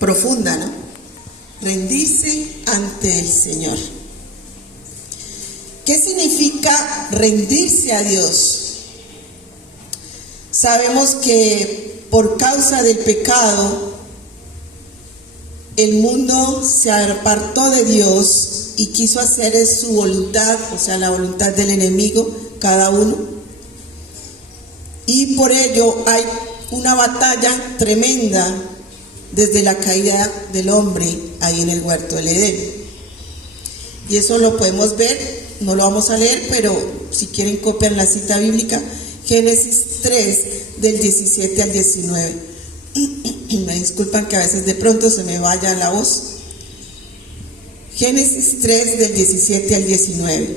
profunda, ¿no? Rendirse ante el Señor. ¿Qué significa rendirse a Dios? Sabemos que por causa del pecado, el mundo se apartó de Dios y quiso hacer su voluntad, o sea, la voluntad del enemigo, cada uno. Y por ello hay una batalla tremenda desde la caída del hombre ahí en el huerto del Edén. Y eso lo podemos ver, no lo vamos a leer, pero si quieren copian la cita bíblica, Génesis 3, del 17 al 19. Me disculpan que a veces de pronto se me vaya la voz. Génesis 3, del 17 al 19.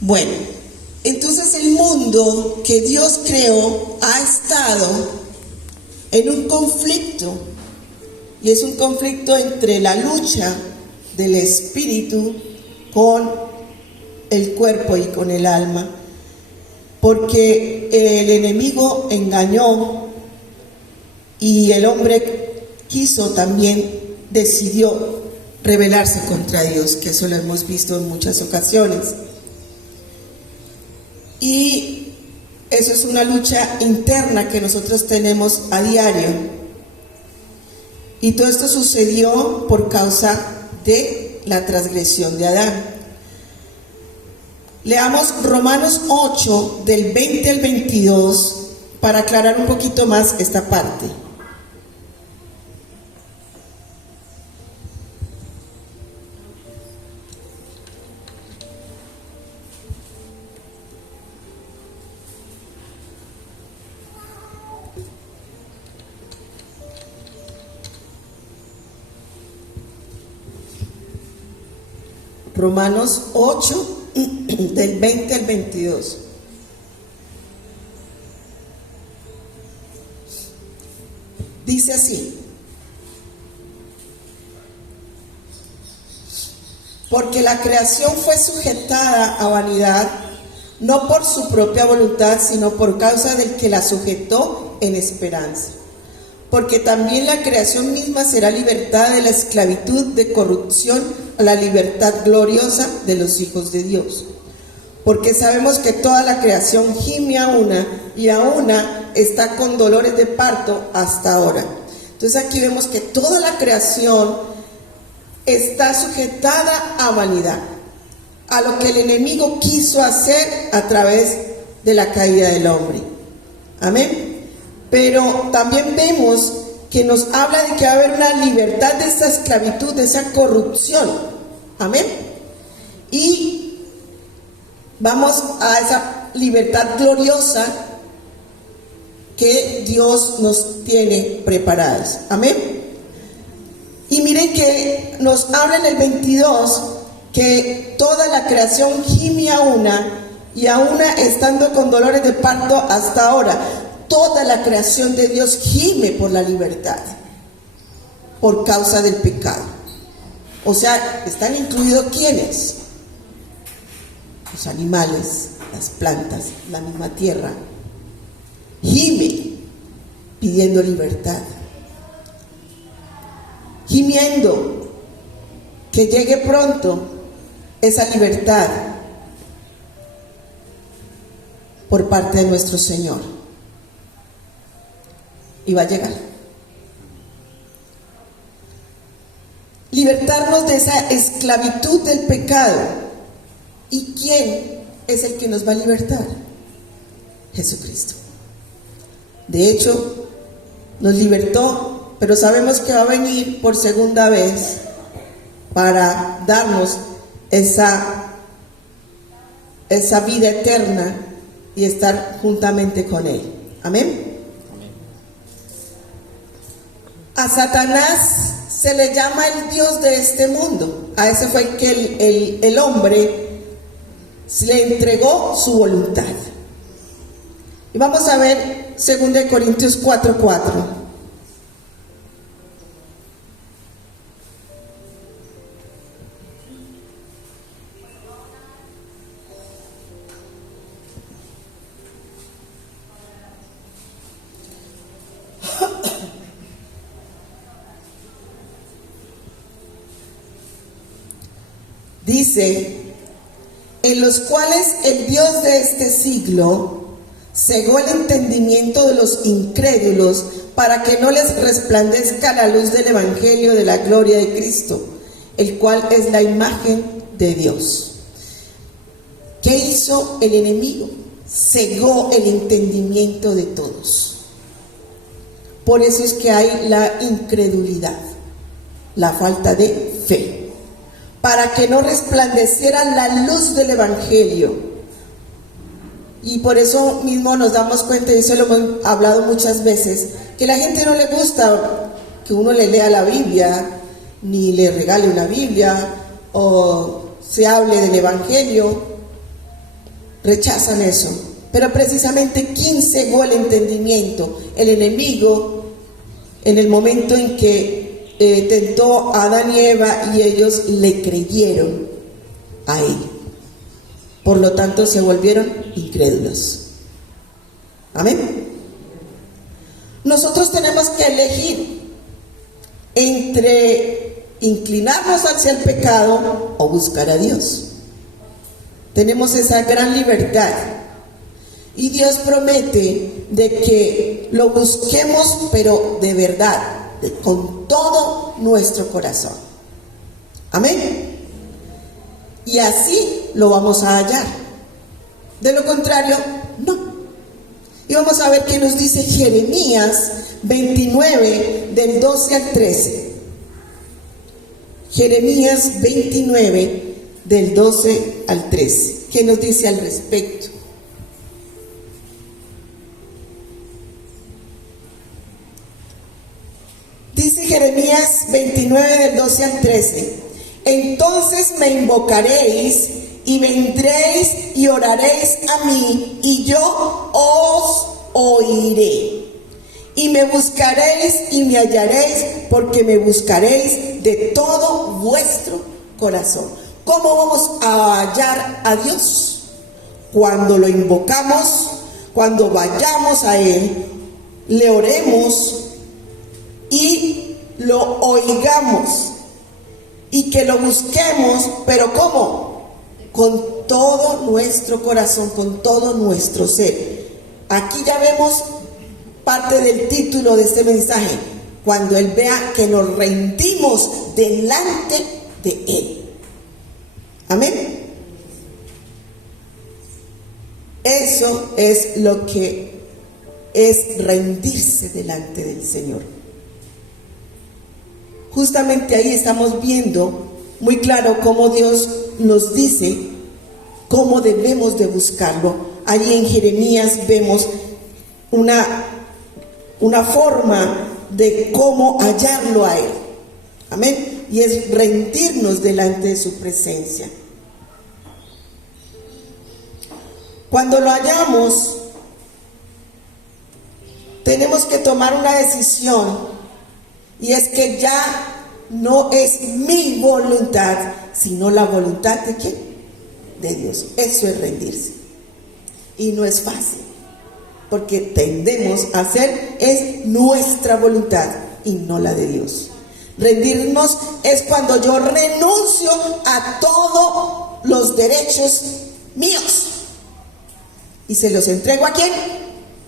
Bueno, entonces el mundo que Dios creó ha estado en un conflicto, y es un conflicto entre la lucha del espíritu con el cuerpo y con el alma, porque el enemigo engañó y el hombre decidió rebelarse contra Dios, que eso lo hemos visto en muchas ocasiones. Y eso es una lucha interna que nosotros tenemos a diario. Y todo esto sucedió por causa de la transgresión de Adán. Leamos Romanos 8, del 20 al 22, para aclarar un poquito más esta parte. Romanos 8, del 20 al 22. Dice así: porque la creación fue sujetada a vanidad, no por su propia voluntad, sino por causa del que la sujetó en esperanza. Porque también la creación misma será libertada de la esclavitud de corrupción a la libertad gloriosa de los hijos de Dios. Porque sabemos que toda la creación gime a una, y a una está con dolores de parto hasta ahora. Entonces aquí vemos que toda la creación está sujetada a vanidad, a lo que el enemigo quiso hacer a través de la caída del hombre. Amén. Pero también vemos que nos habla de que va a haber una libertad de esa esclavitud, de esa corrupción. Amén. Y vamos a esa libertad gloriosa que Dios nos tiene preparadas. Amén. Y miren que nos habla en el 22 que toda la creación gime a una, y a una estando con dolores de parto hasta ahora. Toda la creación de Dios gime por la libertad, por causa del pecado. O sea, ¿están incluidos quiénes? Los animales, las plantas, la misma tierra. Gime pidiendo libertad, gimiendo que llegue pronto esa libertad por parte de nuestro Señor. Y va a llegar. Libertarnos de esa esclavitud del pecado. ¿Y quién es el que nos va a libertar? Jesucristo. De hecho, nos libertó, pero sabemos que va a venir por segunda vez para darnos esa vida eterna y estar juntamente con Él. Amén. A Satanás se le llama el Dios de este mundo. A ese fue el que el hombre le entregó su voluntad. Y vamos a ver 2 Corintios 4:4. Dice, en los cuales el Dios de este siglo cegó el entendimiento de los incrédulos para que no les resplandezca la luz del evangelio de la gloria de Cristo, el cual es la imagen de Dios. ¿Qué hizo el enemigo? Cegó el entendimiento de todos. Por eso es que hay la incredulidad, la falta de fe, para que no resplandeciera la luz del evangelio. Y por eso mismo nos damos cuenta, y eso lo hemos hablado muchas veces, que a la gente no le gusta que uno le lea la Biblia, ni le regale una Biblia, o se hable del evangelio. Rechazan eso. Pero precisamente, ¿quién cegó el entendimiento? El enemigo, en el momento en que tentó a Adán y Eva, y ellos le creyeron a él. Por lo tanto, se volvieron incrédulos. Amén. Nosotros tenemos que elegir entre inclinarnos hacia el pecado o buscar a Dios. Tenemos esa gran libertad. Y Dios promete de que lo busquemos, pero de verdad, con todo nuestro corazón. Amén. Y así lo vamos a hallar. De lo contrario, no. Y vamos a ver qué nos dice Jeremías 29, del 12 al 13. Jeremías 29, del 12 al 13. ¿Qué nos dice al respecto? Dice Jeremías 29, del 12 al 13. Entonces me invocaréis y vendréis y oraréis a mí, y yo os oiré. Y me buscaréis y me hallaréis, porque me buscaréis de todo vuestro corazón. ¿Cómo vamos a hallar a Dios? Cuando lo invocamos, cuando vayamos a Él, le oremos y lo oigamos. Y que lo busquemos, pero ¿cómo? Con todo nuestro corazón, con todo nuestro ser. Aquí ya vemos parte del título de este mensaje, cuando Él vea que nos rendimos delante de Él. Amén. Eso es lo que es rendirse delante del Señor. Justamente ahí estamos viendo muy claro cómo Dios nos dice cómo debemos de buscarlo. Allí en Jeremías vemos una forma de cómo hallarlo a Él. Amén. Y es rendirnos delante de su presencia. Cuando lo hallamos, tenemos que tomar una decisión. Y es que ya no es mi voluntad, sino la voluntad de ¿quién? De Dios. Eso es rendirse. Y no es fácil, porque tendemos a hacer es nuestra voluntad y no la de Dios. Rendirnos es cuando yo renuncio a todos los derechos míos y se los entrego ¿a quién?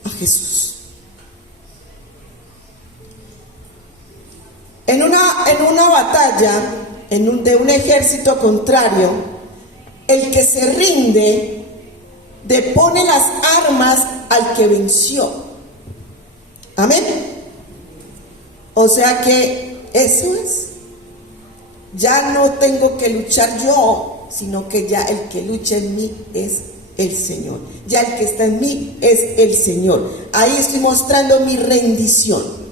A Jesús. En una batalla, de un ejército contrario, el que se rinde depone las armas al que venció. Amén. O sea que eso es. Ya no tengo que luchar yo, sino que ya el que lucha en mí es el Señor. Ya el que está en mí es el Señor. Ahí estoy mostrando mi rendición.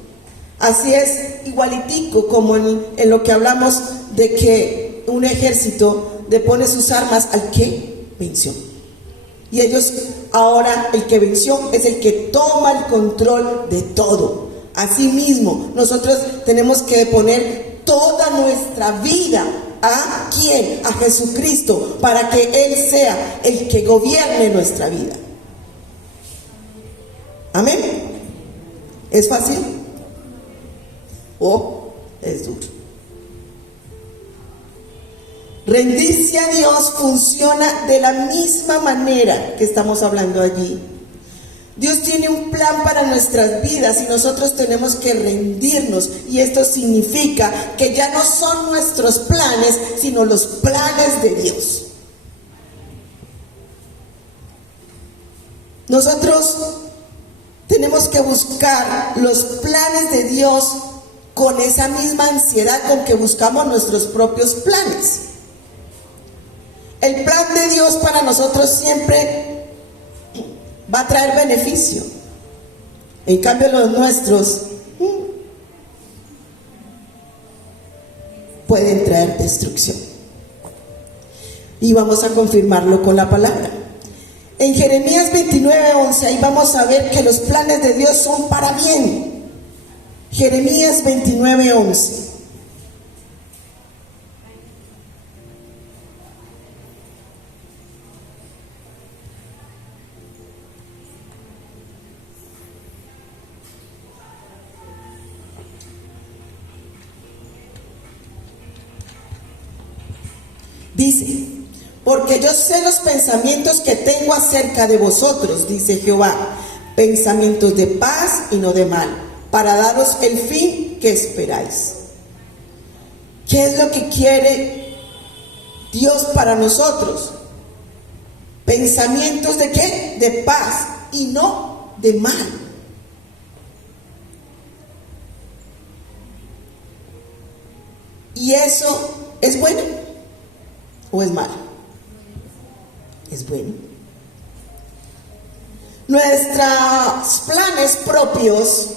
Así es, igualitico como en lo que hablamos de que un ejército depone sus armas al que venció. Y ellos ahora, el que venció es el que toma el control de todo. Asimismo, nosotros tenemos que deponer toda nuestra vida ¿a quién? A Jesucristo, para que Él sea el que gobierne nuestra vida. Amén. ¿Es fácil? ¿O es duro? Rendirse a Dios funciona de la misma manera que estamos hablando allí. Dios tiene un plan para nuestras vidas y nosotros tenemos que rendirnos. Y esto significa que ya no son nuestros planes, sino los planes de Dios. Nosotros tenemos que buscar los planes de Dios con esa misma ansiedad con que buscamos nuestros propios planes. El plan de Dios para nosotros siempre va a traer beneficio. En cambio, los nuestros pueden traer destrucción. Y vamos a confirmarlo con la palabra. En Jeremías 29:11, ahí vamos a ver que los planes de Dios son para bien. Jeremías 29:11. Dice: porque yo sé los pensamientos que tengo acerca de vosotros, dice Jehová, pensamientos de paz y no de mal, para daros el fin que esperáis. ¿Qué es lo que quiere Dios para nosotros? Pensamientos de ¿qué? De paz y no de mal. ¿Y eso es bueno o es malo? Es bueno. Nuestros planes propios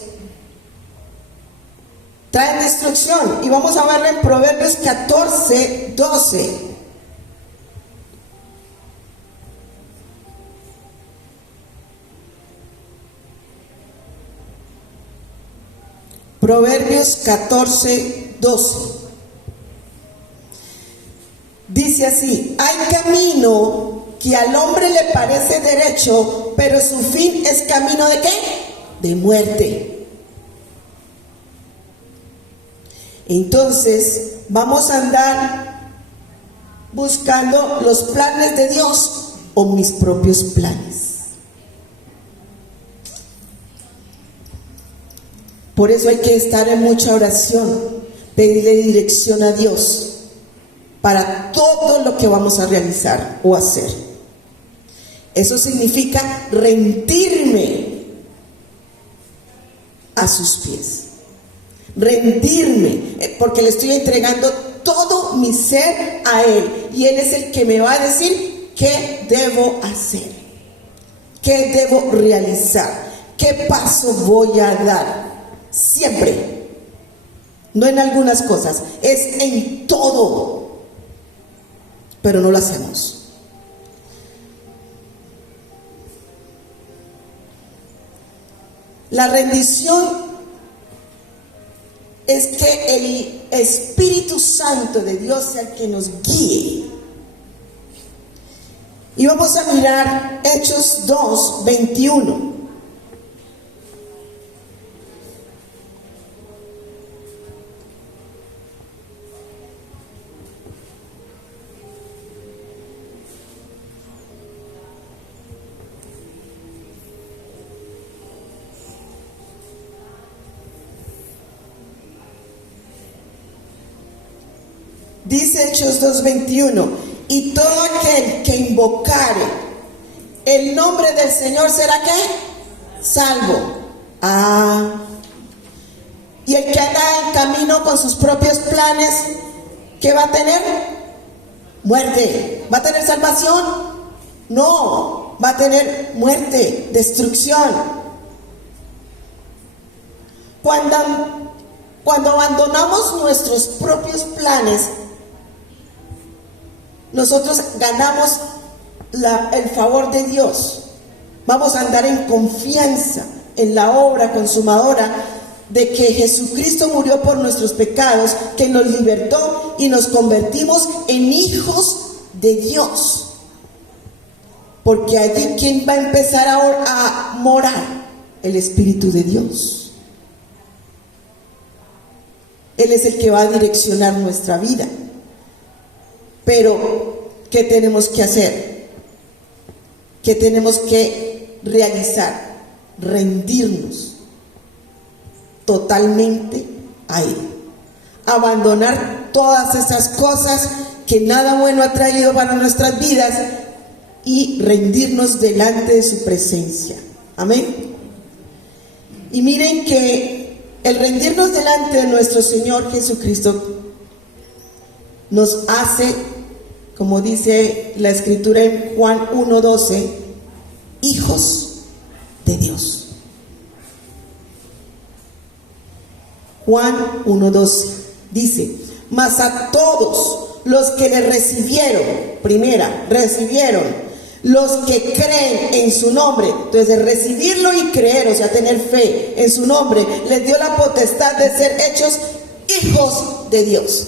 traen destrucción. Y vamos a verlo en Proverbios 14:12. Proverbios 14:12. Dice así: hay camino que al hombre le parece derecho, pero su fin es camino ¿de qué? De muerte. Entonces, vamos a andar buscando los planes de Dios o mis propios planes. Por eso hay que estar en mucha oración, pedirle dirección a Dios para todo lo que vamos a realizar o hacer. Eso significa rendirme a sus pies. Rendirme, porque le estoy entregando todo mi ser a Él. Y Él es el que me va a decir qué debo hacer, qué debo realizar, qué paso voy a dar. Siempre. No en algunas cosas, es en todo. Pero no lo hacemos. La rendición es que el Espíritu Santo de Dios sea el que nos guíe. Y vamos a mirar Hechos 2:21. Dice Hechos 2:21: y todo aquel que invocare el nombre del Señor será ¿qué? Salvo. Y el que anda en camino con sus propios planes, ¿qué va a tener? Muerte. ¿Va a tener salvación? No, va a tener muerte, destrucción. Cuando abandonamos nuestros propios planes, nosotros ganamos el favor de Dios. Vamos a andar en confianza en la obra consumadora de que Jesucristo murió por nuestros pecados, que nos libertó y nos convertimos en hijos de Dios. Porque allí, ¿quién va a empezar a morar? El Espíritu de Dios. Él es el que va a direccionar nuestra vida. Pero, ¿qué tenemos que hacer? ¿Qué tenemos que realizar? Rendirnos totalmente a Él. Abandonar todas esas cosas que nada bueno ha traído para nuestras vidas y rendirnos delante de su presencia. Amén. Y miren que el rendirnos delante de nuestro Señor Jesucristo nos hace, como dice la Escritura en Juan 1:12, hijos de Dios. Juan 1:12 dice: mas a todos los que le recibieron, recibieron, los que creen en su nombre. Entonces, recibirlo y creer, o sea, tener fe en su nombre, les dio la potestad de ser hechos hijos de Dios.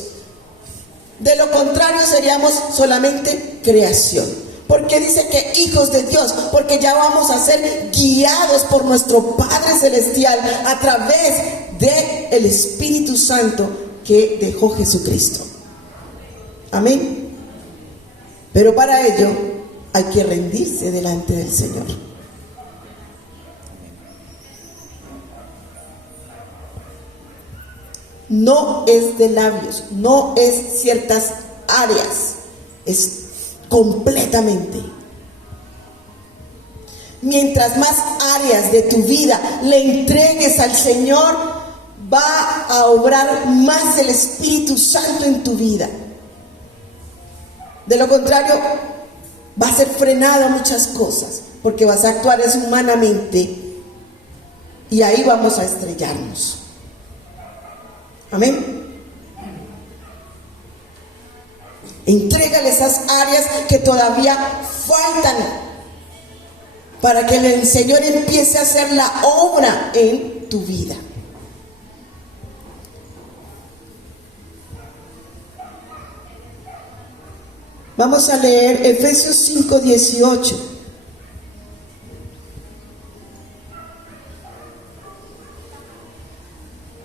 De lo contrario, seríamos solamente creación. ¿Por qué dice que hijos de Dios? Porque ya vamos a ser guiados por nuestro Padre Celestial a través del Espíritu Santo que dejó Jesucristo. Amén. Pero para ello hay que rendirse delante del Señor. No es de labios, no es ciertas áreas, es completamente. Mientras más áreas de tu vida le entregues al Señor, va a obrar más el Espíritu Santo en tu vida. De lo contrario, va a ser frenado muchas cosas, porque vas a actuar humanamente y ahí vamos a estrellarnos. Amén. Entrégale esas áreas que todavía faltan para que el Señor empiece a hacer la obra en tu vida. Vamos a leer Efesios 5:18.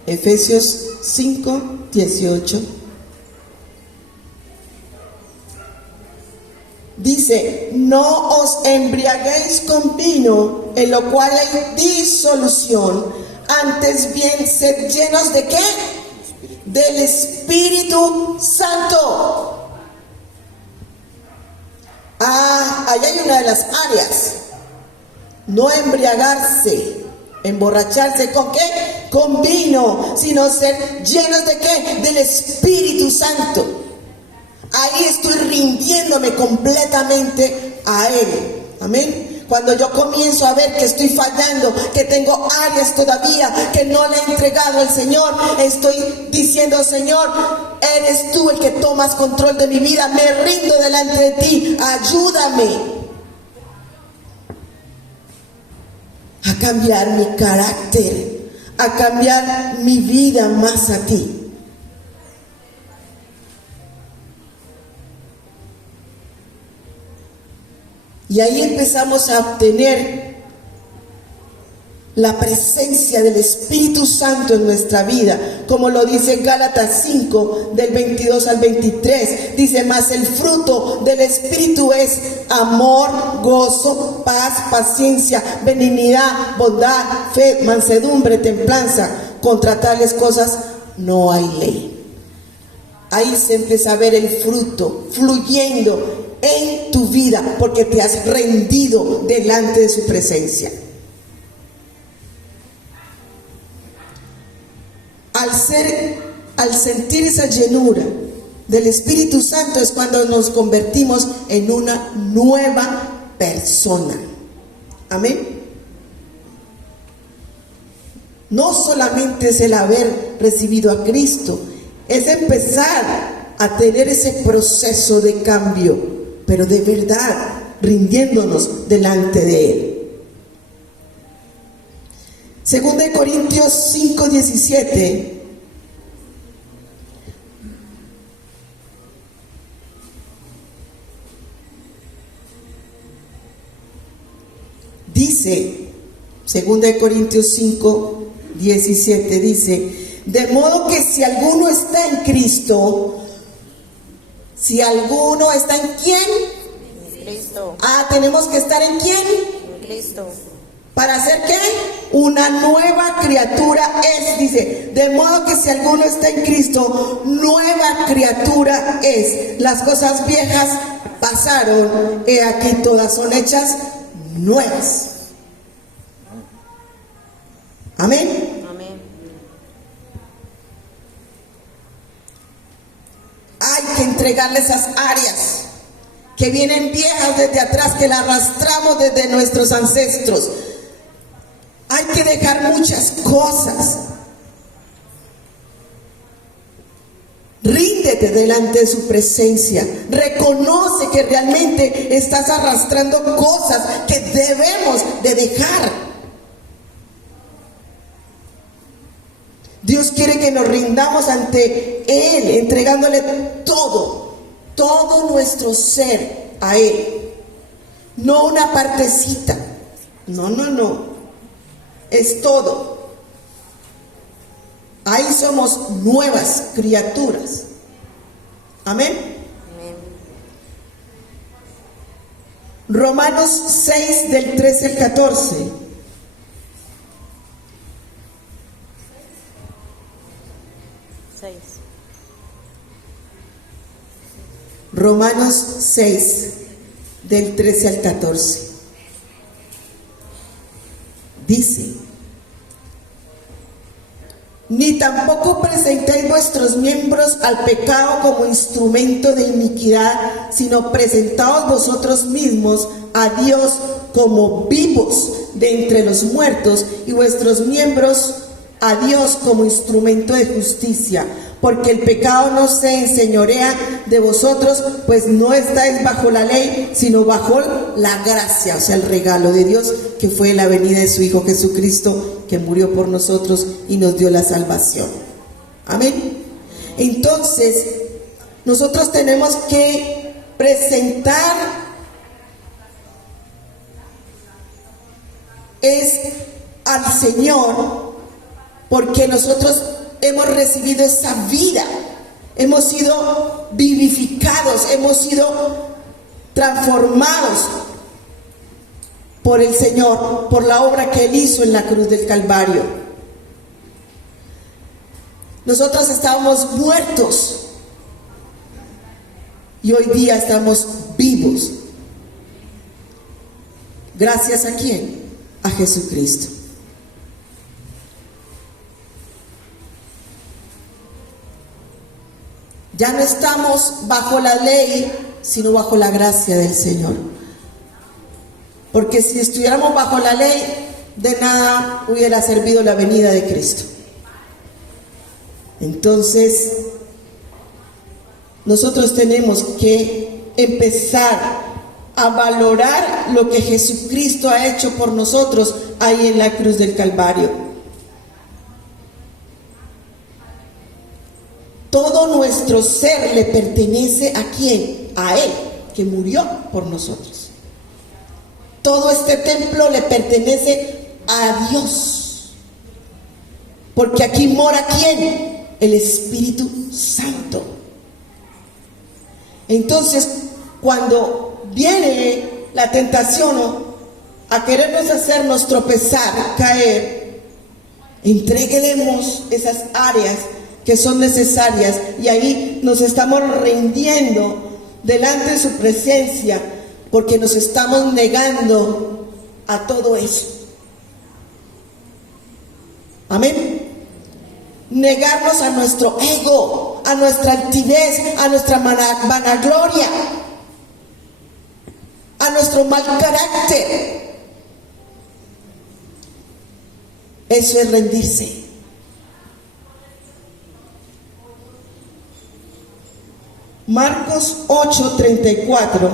Efesios 5:18. Dice: no os embriaguéis con vino, en lo cual hay disolución, antes bien sed llenos ¿de qué? Del Espíritu Santo. Ahí hay una de las áreas. No embriagarse, emborracharse ¿con qué? Con vino, sino ser llenos ¿de qué? Del Espíritu Santo. Ahí estoy rindiéndome completamente a Él. Amén. Cuando yo comienzo a ver que estoy fallando, que tengo áreas todavía que no le he entregado al Señor, estoy diciendo: Señor, eres tú el que tomas control de mi vida, me rindo delante de ti, ayúdame a cambiar mi carácter, a cambiar mi vida más a ti. Y ahí empezamos a obtener la presencia del Espíritu Santo en nuestra vida, como lo dice Gálatas 5, del 22 al 23. Dice: mas el fruto del Espíritu es amor, gozo, paz, paciencia, benignidad, bondad, fe, mansedumbre, templanza. Contra tales cosas no hay ley. Ahí se empieza a ver el fruto fluyendo en tu vida, porque te has rendido delante de su presencia. Al sentir esa llenura del Espíritu Santo es cuando nos convertimos en una nueva persona. Amén. No solamente es el haber recibido a Cristo, es empezar a tener ese proceso de cambio, pero de verdad, rindiéndonos delante de Él. Segunda de Corintios 5:17 dice, segunda de Corintios 5:17 dice: de modo que si alguno está en Cristo, Si alguno está en quién, En Cristo. tenemos que estar en quién. En Cristo. ¿Para hacer qué? Una nueva criatura es, dice. De modo que si alguno está en Cristo, nueva criatura es. Las cosas viejas pasaron, he aquí todas son hechas nuevas. Amén. Amén. Hay que entregarle esas áreas que vienen viejas desde atrás, que las arrastramos desde nuestros ancestros. Hay que dejar muchas cosas. Ríndete delante de su presencia. Reconoce que realmente estás arrastrando cosas que debemos de dejar. Dios quiere que nos rindamos ante Él, entregándole todo nuestro ser a Él. No una partecita. No. Es todo. Ahí somos nuevas criaturas. Amén. Amén. Romanos 6 del 13 al 14. Romanos 6 del 13 al 14. Dice: ni tampoco presentéis vuestros miembros al pecado como instrumento de iniquidad, sino presentaos vosotros mismos a Dios como vivos de entre los muertos, y vuestros miembros a Dios como instrumento de justicia. Porque el pecado no se enseñorea de vosotros, pues no estáis bajo la ley, sino bajo la gracia, o sea, el regalo de Dios, que fue la venida de su Hijo Jesucristo, que murió por nosotros y nos dio la salvación. Amén. Entonces, nosotros tenemos que presentar al Señor, porque nosotros hemos recibido esa vida, hemos sido vivificados, hemos sido transformados por el Señor, por la obra que Él hizo en la cruz del Calvario. Nosotros estábamos muertos y hoy día estamos vivos. ¿Gracias a quién? A Jesucristo. Ya no estamos bajo la ley, sino bajo la gracia del Señor. Porque si estuviéramos bajo la ley, de nada hubiera servido la venida de Cristo. Entonces, nosotros tenemos que empezar a valorar lo que Jesucristo ha hecho por nosotros ahí en la cruz del Calvario. Todo nuestro ser le pertenece ¿a quién? A Él, que murió por nosotros. Todo este templo le pertenece a Dios. Porque aquí mora ¿quién? El Espíritu Santo. Entonces, cuando viene la tentación a querernos hacernos tropezar, caer, entreguemos esas áreas que son necesarias, y ahí nos estamos rindiendo delante de su presencia, porque nos estamos negando a todo eso. Amén. Negarnos a nuestro ego, a nuestra altivez, a nuestra vanagloria, a nuestro mal carácter. Eso es rendirse. Marcos 8:34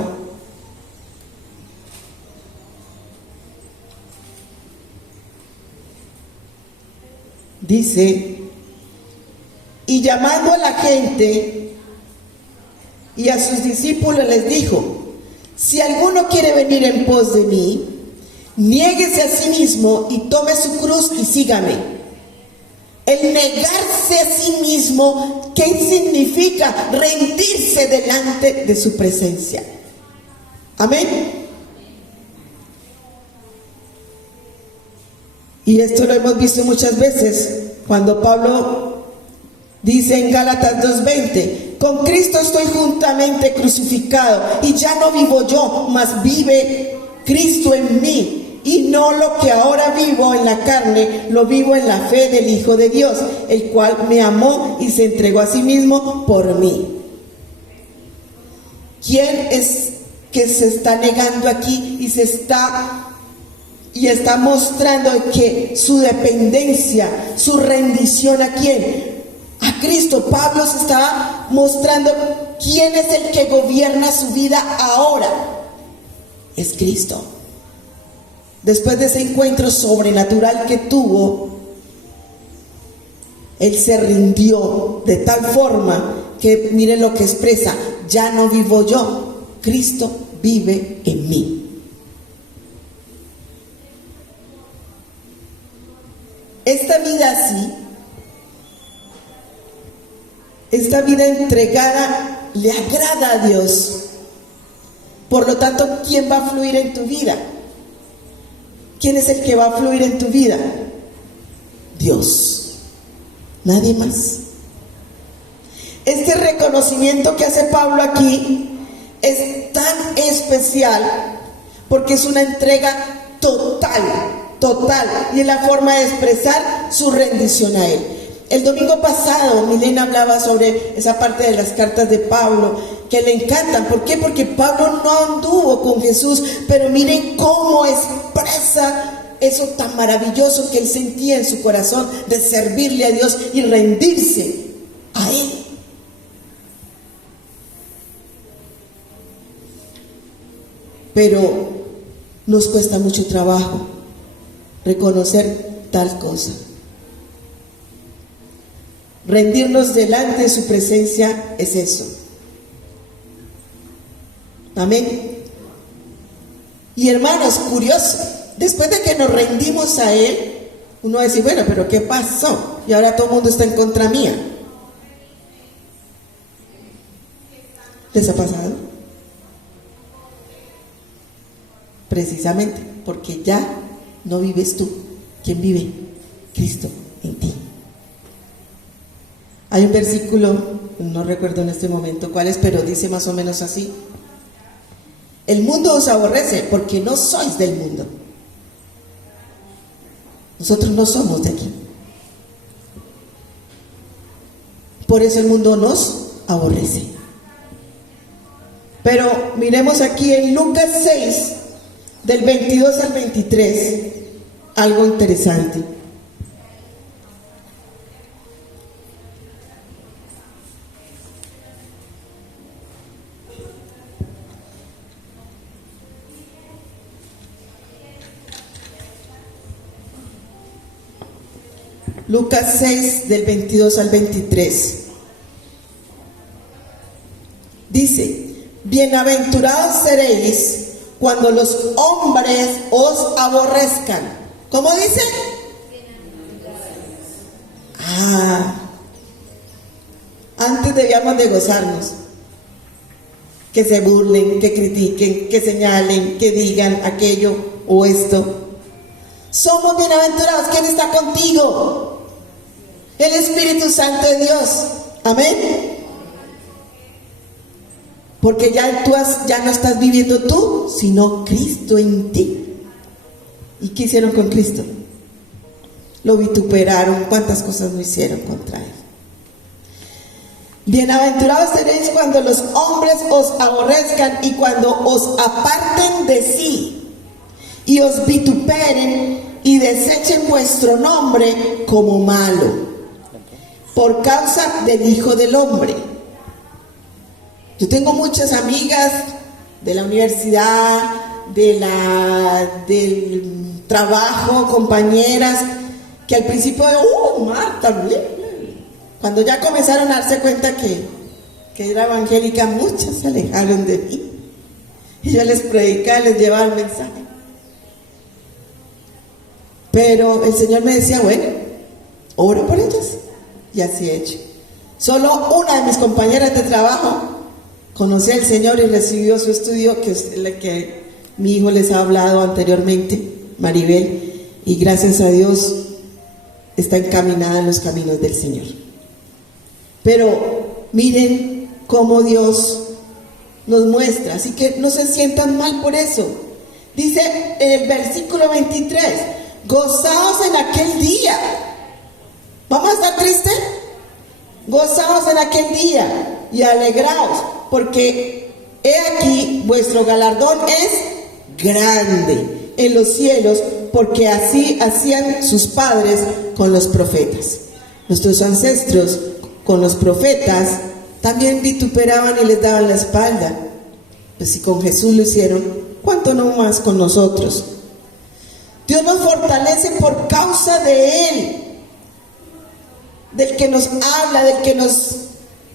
dice: y llamando a la gente y a sus discípulos les dijo: si alguno quiere venir en pos de mí, niéguese a sí mismo y tome su cruz y sígame. El negarse a sí mismo, ¿qué significa? significa rendirse delante de su presencia. Amén. Y esto lo hemos visto muchas veces cuando Pablo dice en Gálatas 2:20: con Cristo estoy juntamente crucificado, y ya no vivo yo, mas vive Cristo en mí. Y no lo que ahora vivo en la carne, lo vivo en la fe del Hijo de Dios, el cual me amó y se entregó a sí mismo por mí. ¿Quién es que se está negando aquí y está mostrando que su dependencia, su rendición a quién? A Cristo. Pablo se está mostrando quién es el que gobierna su vida ahora. Es Cristo. Después de ese encuentro sobrenatural que tuvo, él se rindió de tal forma que miren lo que expresa: ya no vivo yo, Cristo vive en mí. Esta vida así, esta vida entregada, le agrada a Dios. Por lo tanto, ¿quién va a fluir en tu vida? ¿Quién es el que va a fluir en tu vida? Dios. Nadie más. Este reconocimiento que hace Pablo aquí es tan especial porque es una entrega total, y es la forma de expresar su rendición a Él. El domingo pasado Milena hablaba sobre esa parte de las cartas de Pablo que le encantan. ¿Por qué? Porque Pablo no anduvo con Jesús, pero miren cómo expresa eso tan maravilloso que él sentía en su corazón de servirle a Dios y rendirse a Él. Pero nos cuesta mucho trabajo reconocer tal cosa. Rendirnos delante de su presencia es eso. Amén. Y hermanos, curioso, después de que nos rendimos a Él, uno va a decir: bueno, pero ¿qué pasó? Y ahora todo el mundo está en contra mía. ¿Les ha pasado? Precisamente porque ya no vives tú. ¿Quién vive? Cristo en ti. Hay un versículo, no recuerdo en este momento cuál es, pero dice más o menos así: el mundo os aborrece porque no sois del mundo. Nosotros no somos de aquí. Por eso el mundo nos aborrece. Pero miremos aquí en Lucas 6, del 22 al 23, algo interesante. Lucas 6, del 22 al 23. Dice: bienaventurados seréis cuando los hombres os aborrezcan. ¿Cómo dice? Antes debíamos de gozarnos. Que se burlen, que critiquen, que señalen, que digan aquello o esto. Somos bienaventurados. ¿Quién está contigo? El Espíritu Santo de Dios. Amén. Porque ya no estás viviendo tú, sino Cristo en ti. ¿Y qué hicieron con Cristo? Lo vituperaron. ¿Cuántas cosas no hicieron contra Él? Bienaventurados seréis cuando los hombres os aborrezcan y cuando os aparten de sí y os vituperen y desechen vuestro nombre como malo por causa del Hijo del Hombre. Yo tengo muchas amigas de la universidad, del trabajo, compañeras, que al principio Marta, cuando ya comenzaron a darse cuenta que era evangélica, muchas se alejaron de mí. Y yo les predicaba, les llevaba el mensaje. Pero el Señor me decía: bueno, oro por ellas. Y así he hecho. Solo una de mis compañeras de trabajo conoció al Señor y recibió su estudio, que es la que mi hijo les ha hablado anteriormente, Maribel, y gracias a Dios está encaminada en los caminos del Señor. Pero miren cómo Dios nos muestra, así que no se sientan mal por eso. Dice en el versículo 23, gozaos en aquel día. ¿Vamos a estar tristes? Gozaos en aquel día y alegraos, porque he aquí vuestro galardón es grande en los cielos, porque así hacían sus padres con los profetas. Nuestros ancestros con los profetas también vituperaban y les daban la espalda. Pues si con Jesús lo hicieron, ¿cuánto no más con nosotros? Dios nos fortalece por causa de Él, del que nos habla, del que nos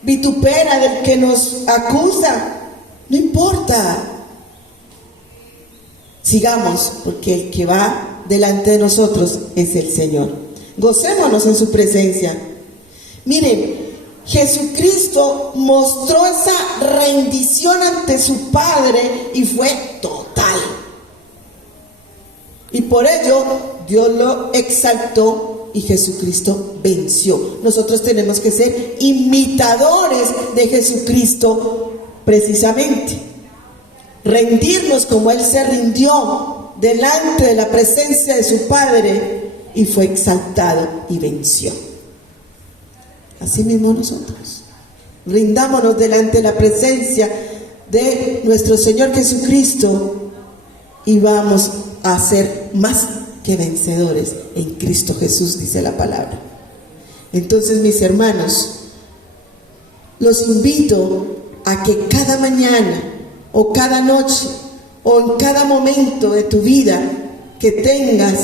vitupera, del que nos acusa. No importa. Sigamos, porque el que va delante de nosotros es el Señor. Gocémonos en su presencia. Miren, Jesucristo mostró esa rendición ante su Padre y fue total. Y por ello Dios lo exaltó y Jesucristo venció. Nosotros tenemos que ser imitadores de Jesucristo precisamente. Rendirnos como Él se rindió delante de la presencia de su Padre y fue exaltado y venció. Así mismo nosotros rindámonos delante de la presencia de nuestro Señor Jesucristo y vamos a ser más que vencedores en Cristo Jesús, dice la palabra. Entonces, mis hermanos, los invito a que cada mañana o cada noche o en cada momento de tu vida que tengas,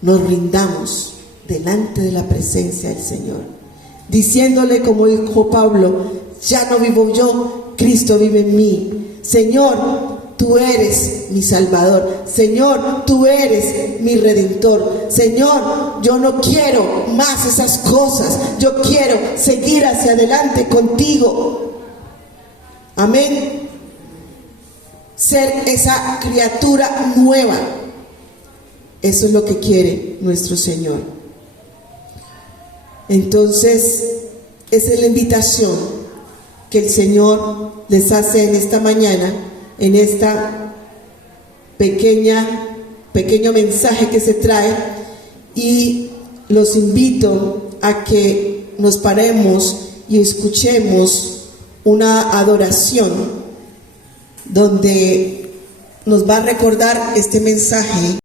nos rindamos delante de la presencia del Señor, diciéndole como dijo Pablo: ya no vivo yo, Cristo vive en mí. Señor, tú eres mi Salvador. Señor, tú eres mi Redentor. Señor, yo no quiero más esas cosas. Yo quiero seguir hacia adelante contigo. Amén. Ser esa criatura nueva. Eso es lo que quiere nuestro Señor. Entonces, esa es la invitación que el Señor les hace en esta mañana, en esta pequeño mensaje que se trae, y los invito a que nos paremos y escuchemos una adoración donde nos va a recordar este mensaje